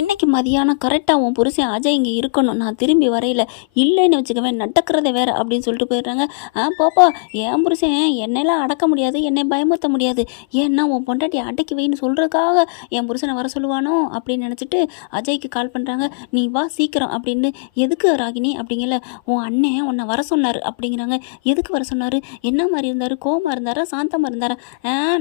இன்னைக்கு மதியானம் கரெக்டாக உன் புருஷன் அஜய் இங்கே இருக்கணும், நான் திரும்பி வரையில இல்லைன்னு வச்சுக்கவேன், நடக்கிறதே வேற அப்படின்னு சொல்லிட்டு போயிடுறாங்க. போப்பா, என் புருஷன் என்னெல்லாம் அடக்க முடியாது, என்னை பயமுறுத்த முடியாது, ஏன்னா உன் பொண்டாட்டி அடக்கி வைன்னு சொல்கிறதுக்காக என் புருஷனை வர சொல்லுவானோ அப்படின்னு நினச்சிட்டு அஜய்க்கு கால் பண்ணுறாங்க. நீ வா சீக்கிரம் அப்படின்னு. எதுக்கு ராகினி அப்படிங்கல, உன் அண்ணன் உன்னை வர சொன்னார் அப்படிங்கிறாங்க. எதுக்கு வர சொன்னார், என்ன மாதிரி இருந்தார், கோவமாக இருந்தாரா சாந்தமாக இருந்தாரா,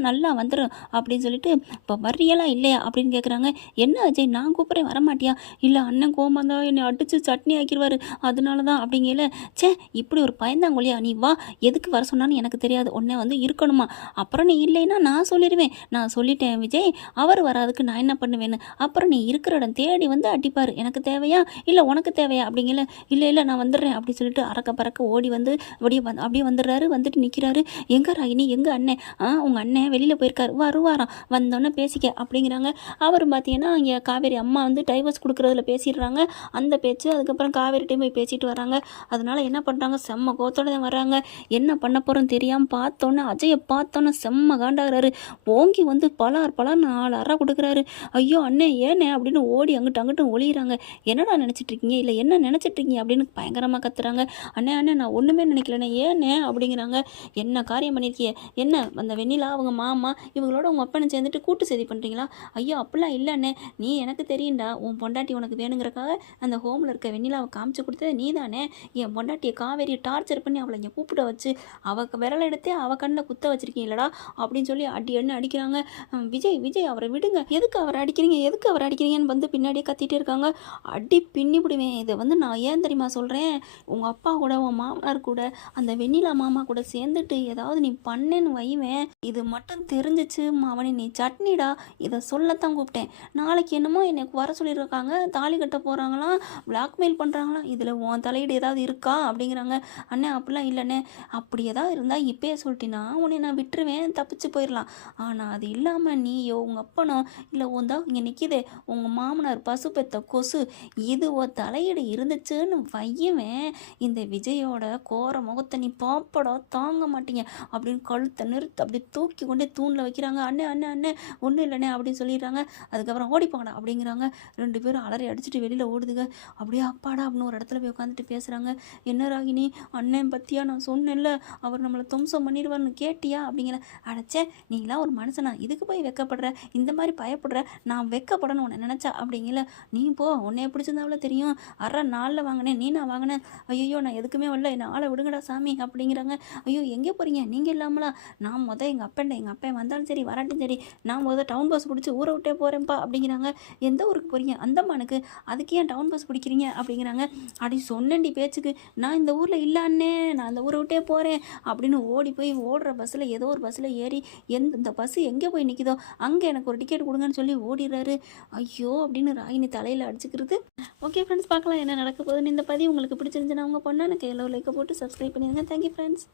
நல்லா வந்துடும் அப்படின்னு சொல்லிட்டு, இப்போ வர்றியெல்லாம் இல்லையா அப்படின்னு கேட்குறாங்க. என்ன அஜய், நான் கூப்பிட்றேன் வரமாட்டியா, இல்லை அண்ணன் கோவமாக தான் என்னை அடித்து சட்னி ஆக்கிடுவார் அதனால தான் அப்படிங்கல. சே, இப்படி ஒரு பயந்தாங்கொழியா, நீ வா, எதுக்கு வர சொன்னான்னு எனக்கு தெரியாது, உன்னை வந்து இருக்கணுமா, அப்புறம் நீ இல்லைன்னா நான் சொல்லிடுவேன், நான் சொல்லிட்டேன் விஜய், அவர் வராதுக்கு நான் என்ன பண்ணுவேன்னு, அப்புறம் நீ இருக்கிற இடம் தேடி வந்து அடிப்பார், எனக்கு தேவையா இல்லை உனக்கு தேவையா அப்படிங்கல. இல்லை இல்லை நான் வந்துடுறேன் அப்படி சொல்லிட்டு அறக்க பறக்க ஓடி வந்து அப்படியே வந்துடுறாரு. வந்துட்டு நிற்கிறாரு. எங்கே ராகினி, எங்கள் அண்ணன், உங்கள் அண்ணன் வெளியில் போயிருக்காரு, வருவாராம், வந்தோன்னே பேசிக்க அப்படிங்கிறாங்க. அவர் பார்த்தீங்கன்னா இங்கே காவேரி அம்மா வந்து டைவர்ஸ் கொடுக்குறதுல பேசிடுறாங்க, அந்த பேச்சு. அதுக்கப்புறம் காவேரிட்டையும் போய் பேசிட்டு வராங்க. அதனால என்ன பண்ணுறாங்க, செம்ம கோத்தோட தான் வராங்க. என்ன பண்ண போகிறோன்னு தெரியாமல் பார்த்தோன்னே அஜயை பார்த்தோன்னே செம்ம காண்டாகிறாரு. ஓங்கி வந்து பலார் 4 அறை கொடுக்குறாரு. ஐயோ அண்ணே ஏண்ணே அப்படின்னு ஓடி அங்கிட்டு ஒளியிறாங்க. என்னடா நினச்சிட்ருக்கீங்க, இல்லை என்ன நினச்சிட்ருக்கீங்க அப்படின்னு பயங்கரமாக கத்துறாங்க. அண்ணே அண்ணே நான் ஒன்றுமே நினைக்கலண்ணே, ஏண்ணே அப்படிங்கிறாங்க. என்ன காரியம் பண்ணியிருக்கிய, என்ன அந்த வெண்ணிலா அவங்க மாமா இவங்களோட உங்கள் அப்பனை சேர்ந்துட்டு கூட்டு செய்தி பண்ணுறீங்களா, ஐயோ அப்படிலாம் இல்லைண்ணே, நீ எனக்கு தெரியும்டா, உன் பொண்டாட்டி உனக்கு வேணுங்கிறக்காக அந்த ஹோமில் இருக்க வெண்ணிலாவை காமிச்சு கொடுத்தது நீ தானே, என் பொண்டாட்டியை காவேரியை டார்ச்சர் பண்ணி அவளை இங்கே கூப்பிட வச்சு அவள் விரல் எடுத்தே அவள் கண்ணில் குத்த வச்சிருக்கீங்களடா அப்படின்னு சொல்லி அடிக்கிறாங்க. விஜய் அவரை விடுங்க, எதுக்கு அவரை அடிக்கிறீங்கன்னு வந்து பின்னாடியே கத்திட்டே இருக்காங்க. அடி பின்னி விடுவேன். இதை வந்து நான் ஏன் தெரியுமா சொல்கிறேன், உங்கள் அப்பா கூட உன் மாமனார் கூட அந்த வெண்ணிலா மாமா கூட சேர்ந்துட்டு ஏதாவது நீ பண்ணேன்னு வைவேன், இது மட்டும் தெரிஞ்சிச்சு அவனை நீ சட்னிடா, இதை சொல்லத்தான் கூப்பிட்டேன். நாளைக்கு என்னமோ எனக்கு வர சொல்லியிருக்காங்க, தாலி கட்ட போகிறாங்களாம், பிளாக்மெயில் பண்ணுறாங்களாம், இதில் உன் தலையீடு ஏதாவது இருக்கா அப்படிங்கிறாங்க. அண்ணே அப்படிலாம் இல்லைண்ணே, அப்படி ஏதாவது இருந்தால் இப்போயே சொல்லிட்டினா உன்னை நான் விட்டுருவேன், தப்பிச்சு போயிடலாம். ஆனால் அது இல்லாமல் நீயோ உங்கள் அப்பனோ இல்லை உந்தா இங்கே நிற்கிதே உங்கள் மாமனார் பசு பெத்த கொசு, இது ஒரு தலையீடு இருந்துச்சுன்னு வையுவேன், இந்த விஜயோட கோர முகத்தை நீ பாப்படா தாங்க மாட்டீங்க அப்படின்னு கழுத்தை நிறுத்து அப்படி தூக்கி கொண்டே தூணில் வைக்கிறாங்க. அண்ணே அண்ணே அண்ணே ஒன்றும் இல்லைண்ணே அப்படின்னு சொல்லிடுறாங்க. அதுக்கப்புறம் ஓடிப்பாங்கடா அப்படிங்கிறாங்க. 2 பேரும் அலறி அடிச்சுட்டு வெளியில் ஓடுதுங்க. அப்படியே அப்பாடா அப்படின்னு ஒரு இடத்துல போய் உட்காந்துட்டு பேசுகிறாங்க. என்ன ராகினி, அண்ணன் பற்றியா நான் சொன்னேன்ல, அவர் நம்மளை தும்சம் பண்ணிடுவார்னு கேட்டியா அப்படிங்கிற. அடைச்சே, நீங்களாம் ஒரு மனுஷனா, இதுக்கு போய் வெக்கப்படுற, இந்த மாதிரி பயப்படுற, நான் வெக்கப்படணும் உன்னை நினச்சா அப்படிங்கல. நீ போ, உன்னைய பிடிச்சிருந்தாவில தெரியும், 1/2 நாளில் வாங்கினேன், நீ நான் வாங்கினேன், ஐயோ நான் எதுக்குமே வரல, என்னை ஆளை விடுங்கடா சாமி அப்படிங்கிறாங்க. ஐயோ எங்கே போகிறீங்க, நீங்கள் இல்லாமலா, நான் எங்கள் அப்பன் வந்தாலும் சரி வராட்டும் சரி, நான் டவுன் பஸ் பிடிச்சி ஊரை விட்டே போகிறேன்ப்பா அப்படிங்கிறாங்க. எந்த ஊருக்கு போகிறீங்க, அந்தமானுக்கு, அதுக்கு ஏன் டவுன் பஸ் பிடிக்கிறீங்க அப்படிங்கிறாங்க. அப்படி சொன்னேன்டி பேச்சுக்கு, நான் இந்த ஊரில் இல்லைன்னே, நான் அந்த ஊரை விட்டே போகிறேன் அப்படின்னு ஓடி போய் ஓடுற பஸ்ஸில் ஏதோ ஒரு பஸ்ஸில் ஏறி இந்த பஸ்ஸு எங்கே போய் நிற்கிதோ அங்கே எனக்கு ஒரு டிக்கெட் கொடுங்கன்னு சொல்லி ஓடிடுறாரு. ஐயோ அப்படின்னு ராகினி தலையில் அடிச்சுக்கிறது. ஓகே ஃப்ரெண்ட்ஸ், பார்க்கலாம் என்ன நடக்க போகுதுன்னு. இந்த பதிவு உங்களுக்கு பிடிச்சிருந்துச்சுன்னா அவங்க பொண்ணு எனக்கு எல்லோ லைக்கை போட்டு சப்ஸ்கிரைப் பண்ணிடுங்க. Thank you friends.